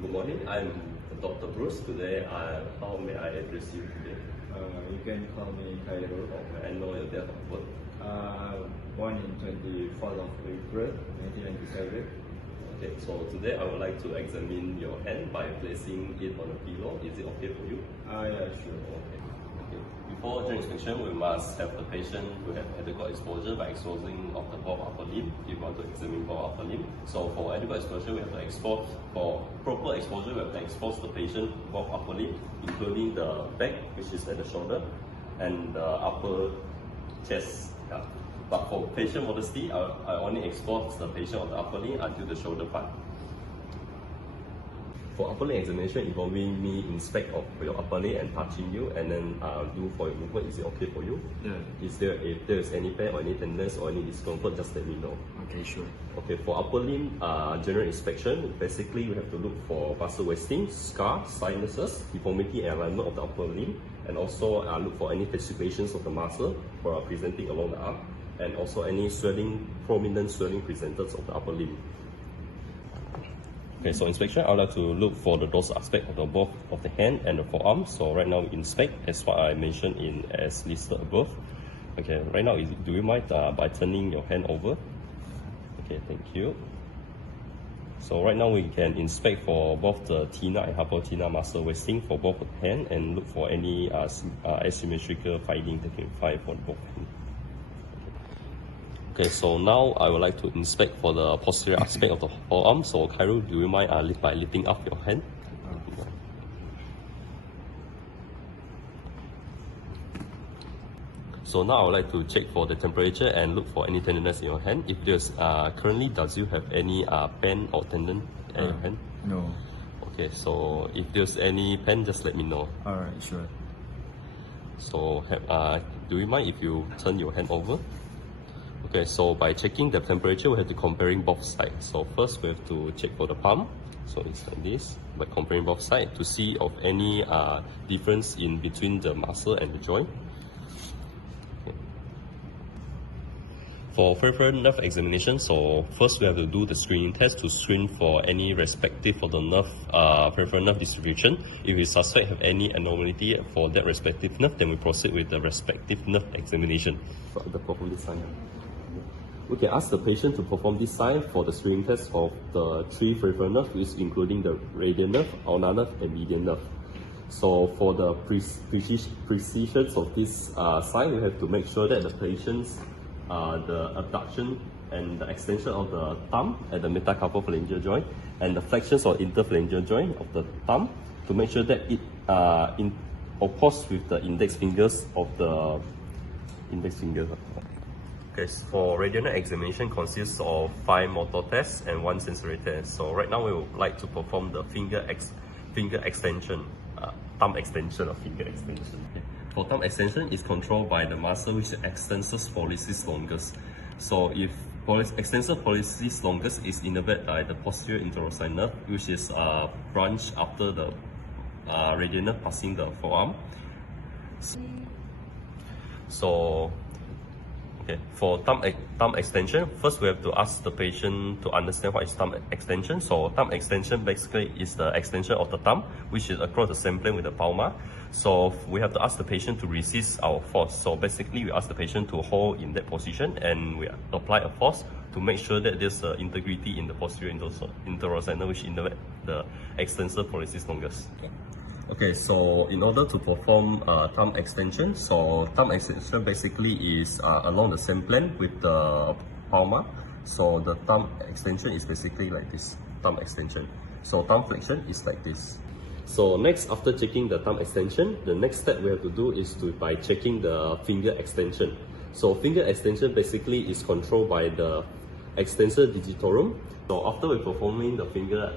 Good morning, I'm Dr. Bruce. Today, how may I address you today? You can call me Cairo. May I know your date of birth? Born in 24th of April 1997. Okay, so today I would like to examine your hand by placing it on a pillow. Is it okay for you? Yeah, sure. Okay. Before joint inspection, we must have the patient to have adequate exposure by exposing of the both upper limb if you want to examine both upper limb. So for adequate exposure, we have to expose, for proper exposure, we have to expose the patient both upper limb, including the back, which is at the shoulder, and the upper chest. Yeah. But for patient modesty, I only expose the patient on the upper limb until the shoulder part. For upper limb examination involving me inspect of your upper limb and touching you and then do for your movement, is it okay for you? Yeah. If there is any pain or any tenderness or any discomfort, just let me know. Okay, sure. Okay, for upper limb general inspection, basically we have to look for muscle wasting, scar, sinuses, deformity and alignment of the upper limb, and also look for any fasciculations of the muscle presenting along the arm, and also any swelling, prominent swelling presented of the upper limb. Okay, so inspection, I would like to look for the dorsal aspect of the both of the hand and the forearm. So right now we inspect as what I mentioned as listed above. Okay, right now, do you mind by turning your hand over? Okay, thank you. So right now we can inspect for both the thenar and hypothenar muscle wasting for both the hand and look for any asymmetrical finding that can find for both hands. Okay, so now I would like to inspect for the posterior aspect of the forearm. So Cairo, do you mind by lifting up your hand? So now I would like to check for the temperature and look for any tenderness in your hand. If there's currently, does you have any pain or tendon in your hand? No. Okay, so if there's any pain, just let me know. Alright, sure. So do you mind if you turn your hand over? Okay, so by checking the temperature, we have to comparing both sides. So first we have to check for the palm. So it's like this, by comparing both sides to see of any difference in between the muscle and the joint. Okay. For peripheral nerve examination, so first we have to do the screening test to screen for any respective of the nerve, peripheral nerve distribution. If we suspect have any abnormality for that respective nerve, then we proceed with the respective nerve examination. We can ask the patient to perform this sign for the screening test of the three peripheral nerves, including the radial nerve, ulnar nerve, and median nerve. So for the precision of this sign, we have to make sure that the patient's the abduction and the extension of the thumb at the metacarpophalangeal joint and the flexions or interphalangeal joint of the thumb to make sure that it opposed with the index fingers of the index finger. Okay, for radial examination consists of 5 motor tests and 1 sensory test. So right now we would like to perform the finger extension, thumb extension or finger extension. Okay. For thumb extension, is controlled by the muscle which is extensor pollicis longus. So if extensor pollicis longus is innervated by the posterior interossei nerve, which is branch after the radial nerve passing the forearm. So okay, for thumb extension, first we have to ask the patient to understand what is thumb extension. So thumb extension basically is the extension of the thumb, which is across the same plane with the palmar. So we have to ask the patient to resist our force. So basically we ask the patient to hold in that position and we apply a force to make sure that there's integrity in the posterior interossei nerve, which innervates the extensor pollicis longus. Okay, so in order to perform thumb extension, so thumb extension basically is along the same plane with the palmar. So the thumb extension is basically like this, thumb extension. So thumb flexion is like this. So next, after checking the thumb extension, the next step we have to do is by checking the finger extension. So finger extension basically is controlled by the extensor digitorum. So after we performing the finger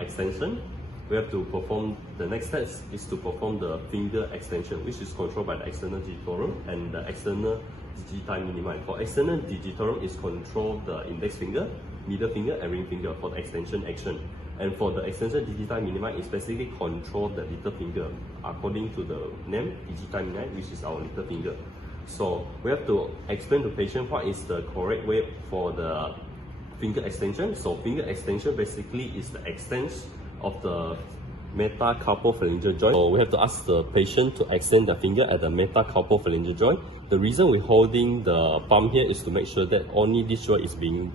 extension, we have to perform, the next step is to perform the finger extension, which is controlled by the external digitorum and the external digiti minimi. For external digitorum is control the index finger, middle finger and ring finger for the extension action. And for the extensor digiti minimi, is basically control the little finger according to the name digiti minimi, which is our little finger. So we have to explain to patient what is the correct way for the finger extension. So finger extension basically is the extension of the metacarpophalangeal joint. So we have to ask the patient to extend the finger at the metacarpophalangeal joint. The reason we're holding the palm here is to make sure that only this joint is being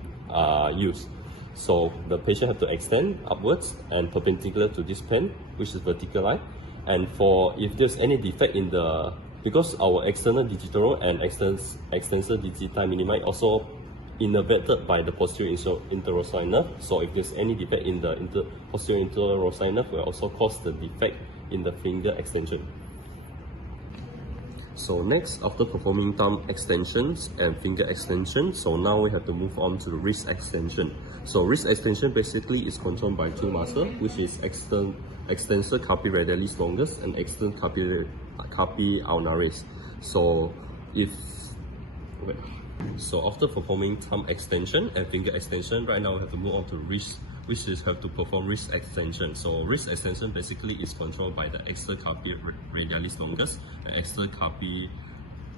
used. So the patient have to extend upwards and perpendicular to this plane, which is vertical line. And for if there's any defect in the, because our external digitorum and extensor digiti minima also innervated by the posterior interosseous nerve. So if there's any defect in the posterior interosseous nerve, will also cause the defect in the finger extension. So next, after performing thumb extensions and finger extension, so now we have to move on to the wrist extension. So wrist extension basically is controlled by two muscles, which is extensor carpi radialis longus and extensor carpi ulnaris. So after performing thumb extension and finger extension, right now we have to move on to wrist, which is have to perform wrist extension. So wrist extension basically is controlled by the extensor carpi radialis longus and extensor carpi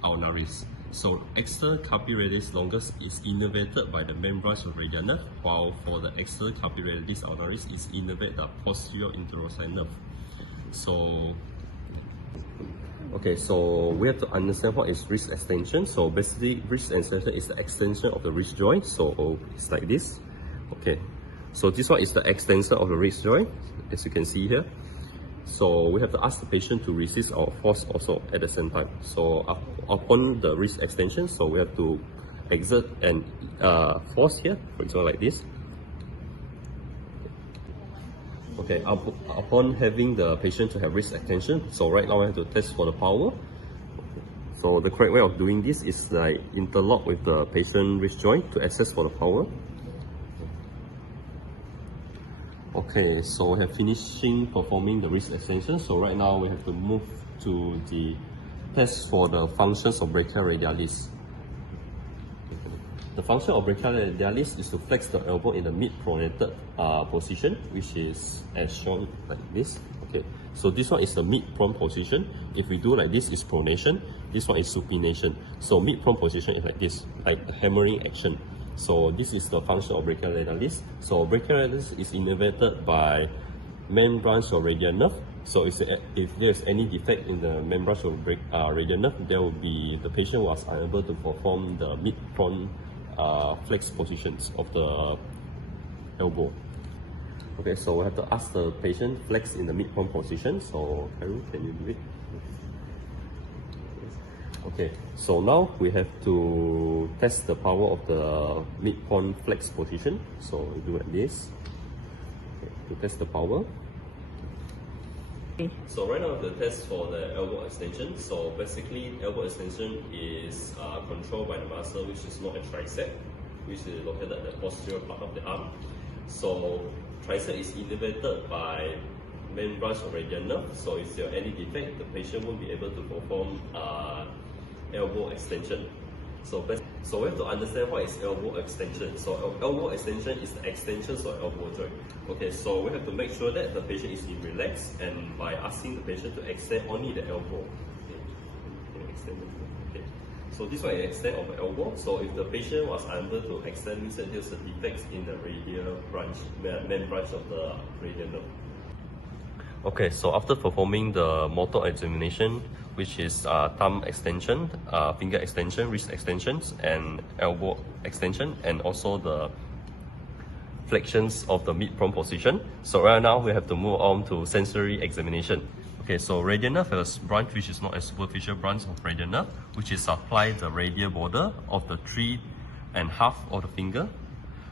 ulnaris. So extensor carpi radialis longus is innervated by the main branch of radial nerve, while for the extensor carpi radialis ulnaris is innervated the posterior interosseous nerve. So okay, so we have to understand what is wrist extension. So basically, wrist extension is the extension of the wrist joint. So it's like this. Okay, so this one is the extensor of the wrist joint, as you can see here. So we have to ask the patient to resist our force also at the same time. So upon the wrist extension, so we have to exert and force here, for example like this. Okay, upon having the patient to have wrist extension, so right now we have to test for the power. So the correct way of doing this is like interlock with the patient wrist joint to access for the power. Okay, so we have finishing performing the wrist extension. So right now we have to move to the test for the functions of brachial radialis. The function of brachial radialis is to flex the elbow in the mid-pronated position, which is as shown like this. Okay, so this one is the mid-prone position. If we do like this, is pronation. This one is supination. So mid-prone position is like this, like hammering action. So this is the function of brachial radialis. So brachial radialis is innervated by main branch of radial nerve. So if there's any defect in the main branch of radial nerve, there will be the patient was unable to perform the mid-prone flex positions of the elbow. Okay, so we have to ask the patient flex in the mid-prone position. So Khairul, can you do it? Okay, so now we have to test the power of the mid-prone flex position. So we do like this. Okay, to test the power. So right now the test for the elbow extension. So basically elbow extension is controlled by the muscle which is known as tricep, which is located at the posterior part of the arm. So tricep is innervated by main branch of radial nerve. So if there are any defect, the patient won't be able to perform elbow extension. So we have to understand what is elbow extension. So elbow extension is the extension of elbow joint. Okay, so we have to make sure that the patient is relaxed, and by asking the patient to extend only the elbow. Okay. So this one is extent of the elbow. So if the patient was unable to extend, means that there's a defect in the radial branch, main branch of the radial nerve. Okay, so after performing the motor examination, which is thumb extension, finger extension, wrist extensions, and elbow extension, and also the flexions of the mid-prone position. So right now we have to move on to sensory examination. Okay, so radial nerve has a branch which is known as superficial branch of radial nerve, which is supply the radial border of the 3½ of the finger,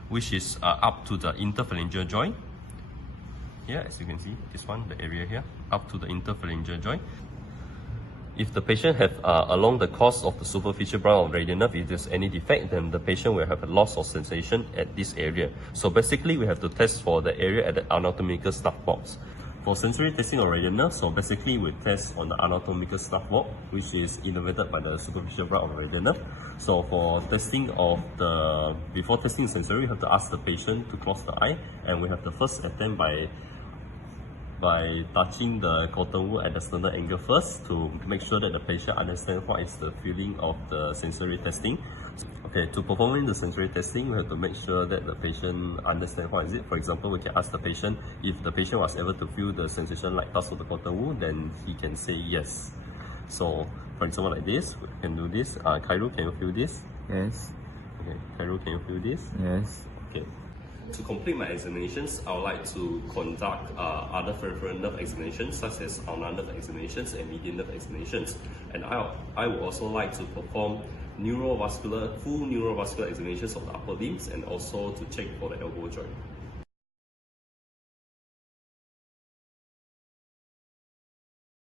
which is up to the interphalangeal joint. Here, as you can see, this one, the area here, up to the interphalangeal joint. If the patient have along the course of the superficial branch of radial nerve, if there's any defect, then the patient will have a loss of sensation at this area. So basically, we have to test for the area at the anatomical stuff box. For sensory testing of radial nerve, so basically we test on the anatomical stuff box, which is innervated by the superficial branch of radial nerve. So for testing of before testing sensory, we have to ask the patient to close the eye, and we have the first attempt by by touching the cotton wool at the sternal angle first to make sure that the patient understands what is the feeling of the sensory testing. Okay, to performing the sensory testing, we have to make sure that the patient understands what is it. For example, we can ask the patient if the patient was able to feel the sensation like touch of the cotton wool, then he can say yes. So, for example, like this, we can do this. Cairo, can you feel this? Yes. Okay, Cairo, can you feel this? Yes. Okay. To complete my examinations, I would like to conduct other peripheral nerve examinations such as ulnar nerve examinations and median nerve examinations. And I would also like to perform full neurovascular examinations of the upper limbs and also to check for the elbow joint.